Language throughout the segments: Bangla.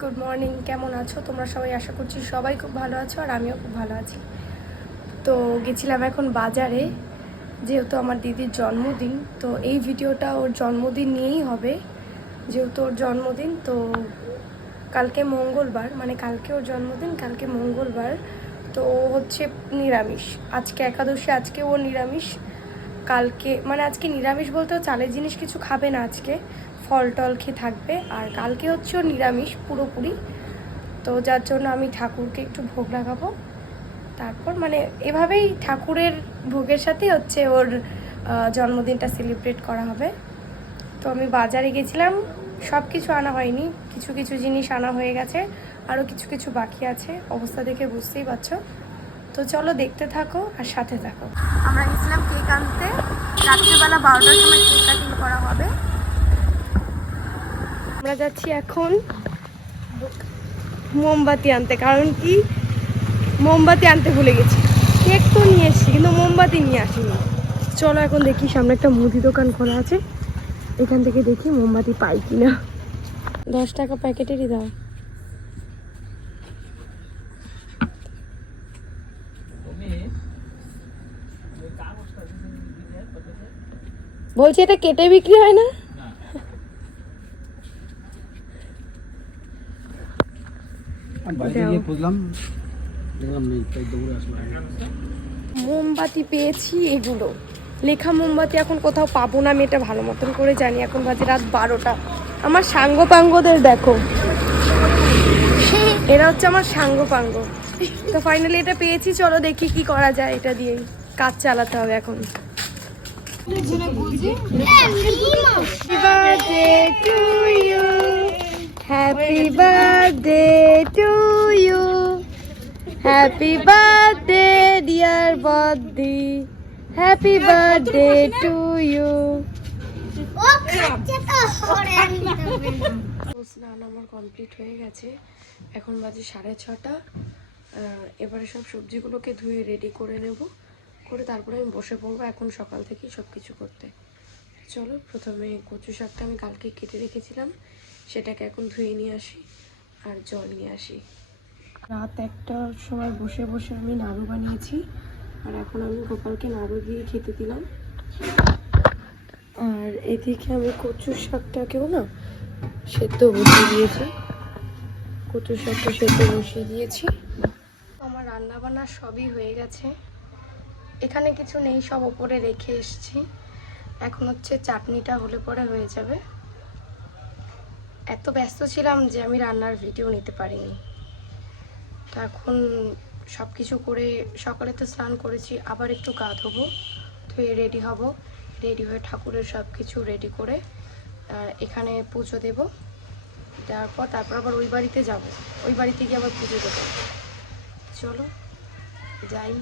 গুড মর্নিং, কেমন আছো তোমরা সবাই? আশা করছি সবাই খুব ভালো আছো আর আমিও খুব ভালো আছি। তো গেছিলাম এখন বাজারে, যেহেতু আমার দিদির জন্মদিন, তো এই ভিডিওটা ওর জন্মদিন নিয়েই হবে। যেহেতু ওর জন্মদিন, তো কালকে মঙ্গলবার, মানে কালকে ওর জন্মদিন, কালকে মঙ্গলবার, তো ও হচ্ছে নিরামিষ। আজকে একাদশী, আজকে ও নিরামিষ। কালকে মানে আজকে নিরামিষ বলতে ও চালের জিনিস কিছু খাবে না, আজকে ফল টল খেয়ে থাকবে। আর কালকে হচ্ছে ও নিরামিষ পুরোপুরি। তো যার জন্য আমি ঠাকুরকে একটু ভোগ লাগাবো, তারপর মানে এভাবেই ঠাকুরের ভোগের সাথে হচ্ছে ওর জন্মদিনটা সেলিব্রেট করা হবে। তো আমি বাজারে গেছিলাম, সব কিছু আনা হয়নি, কিছু কিছু জিনিস আনা হয়ে গেছে, আরও কিছু কিছু বাকি আছে। অবস্থা দেখে বুঝতেই পারছো। তো চলো দেখতে থাকো আর সাথে থাকো। আমরা গেছিলাম কেক আনতে, রাত্রিবেলা 12টার সময় কেক কাটিং করা হবে। আমরা যাচ্ছি এখন মোমবাতি আনতে, কারণ কি মোমবাতি আনতে ভুলে গেছি। কেক তো নিয়ে এসেছি কিন্তু মোমবাতি নিয়ে আসিনি। চলো এখন দেখি, সামনে একটা মুদি দোকান খোলা আছে, এখান থেকে দেখি মোমবাতি পাই কিনা। 10 টাকা প্যাকেটেরই দাও। বলছি এটা কেটে বিক্রি হয় না? মোমবাতি পেয়েছি, এগুলো লেখা মোমবাতি এখন কোথাও পাবো না, আমি এটা ভালো মতন করে জানি। এখন বাজে রাত 12টা। আমার সাঙ্গ পাঙ্গদের দেখো, এরা হচ্ছে আমার সাঙ্গ পাঙ্গ। তো ফাইনালি এটা পেয়েছি, চলো দেখি কি করা যায়। এটা দিয়েই কাজ চালাতে হবে এখন। Happy birthday to you, happy birthday dear buddy, happy birthday to you. স্নান আমার কমপ্লিট হয়ে গেছে, এখন বাজে 6:30। এবারে সব সবজিগুলোকে ধুয়ে রেডি করে নেব, করে তারপরে আমি বসে পড়বো এখন সকাল থেকেই সব কিছু করতে। চলো প্রথমে কচু শাকটা আমি কালকে কেটে রেখেছিলাম, সেটাকে এখন ধুয়ে নিয়ে আসি আর জল নিয়ে আসি। রাত 1টার সময় বসে বসে আমি নাড়ু বানিয়েছি, আর এখন আমি গোপালকে নাড়ু দিয়ে খেতে দিলাম। আর এদিকে আমি কচু শাকটাকেও না সেদ্ধ বসিয়ে দিয়েছি, কচু শাকটা সেদ্ধ বসিয়ে দিয়েছি। আমার রান্না বান্না সবই হয়ে গেছে, এখানে কিছু নেই, সব ওপরে রেখে এসেছি। এখন হচ্ছে চাটনিটা হলে পরে হয়ে যাবে। এত ব্যস্ত ছিলাম যে আমি রান্নার ভিডিও নিতে পারিনি। তো এখন সব কিছু করে, সকালে তো স্নান করেছি, আবার একটু গা ধোবো, ধুয়ে রেডি হব, রেডি হয়ে ঠাকুরের সব কিছু রেডি করে এখানে পুজো দেব। দেওয়ার পর তারপর আবার ওই বাড়িতে যাব, ওই বাড়িতে গিয়ে আবার পুজো দেবো। চলো যাই।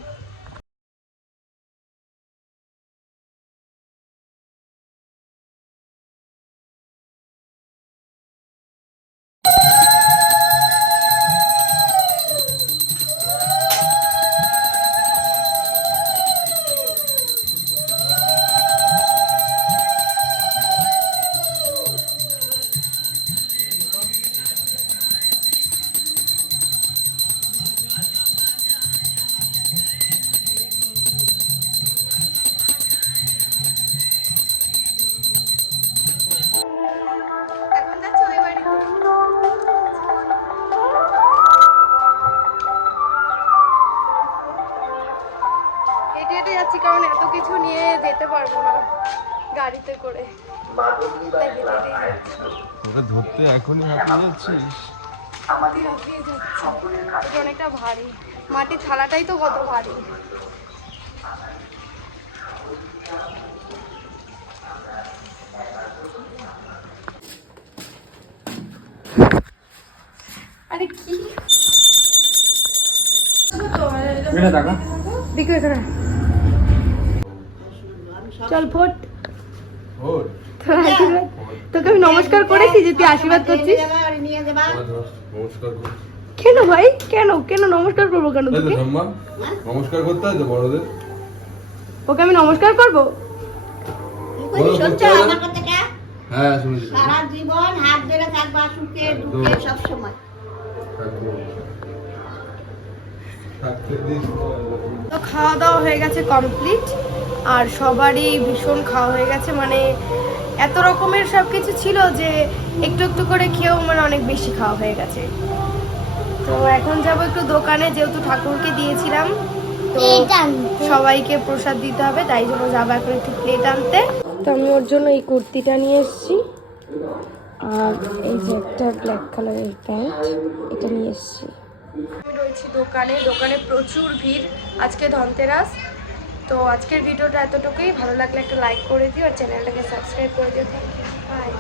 যাচ্ছি কারণ এত কিছু নিয়ে যেতে পারবো না গাড়িতে করে, ওকে ধরতে এখনই হাঁপিয়ে যাচ্ছিস? অনেকটা ভারী, মাটির থালাটাই তো কত ভারী। আরে কি দিকে চল ফোট, তোকে আমি নমস্কার করেছি যে তুই আশীর্বাদ করছিস। কেন ভাই, কেন কেন নমস্কার করবো কেন তাই তো তোকে? ঠাম্মা, নমস্কার করতে হয় তো বড়দের। ওকে আমি নমস্কার করবো? বলো, সত্যি করতে হবে? আমার কথাটা হ্যাঁ শুনেছি। সারা জীবন হাত ধরে থাকবা সুখে দুঃখে সব সময়। থাকতে দিস। তো খাওয়া দাওয়া হয়ে গেছে কমপ্লিট, আর সবারই ভীষণ খাওয়া হয়ে গেছে, মানে এত রকমের সব কিছু ছিল যে একটু একটু করে খেয়েও মানে অনেক বেশি খাওয়া হয়ে গেছে। তো এখন যাব একটু দোকানে, যেহেতু ঠাকুরকে দিয়েছিলাম তো সবাইকে প্রসাদ দিতে হবে, তাই জন্য যাবো এখন একটু প্লেট আনতে। তো আমি ওর জন্য এই কুর্তিটা নিয়ে এসেছি, আর এই যে একটা ব্ল্যাক কালারের প্যান্ট, এটা নিয়ে এসেছি। আমি রয়েছি দোকানে, দোকানে প্রচুর ভিড়, আজকে ধনতেরাস। তো আজকের ভিডিওটা এতটুকুই, ভালো লাগলে একটা লাইক করে দিও আর চ্যানেলটাকে সাবস্ক্রাইব করে দিও। Thank you, by.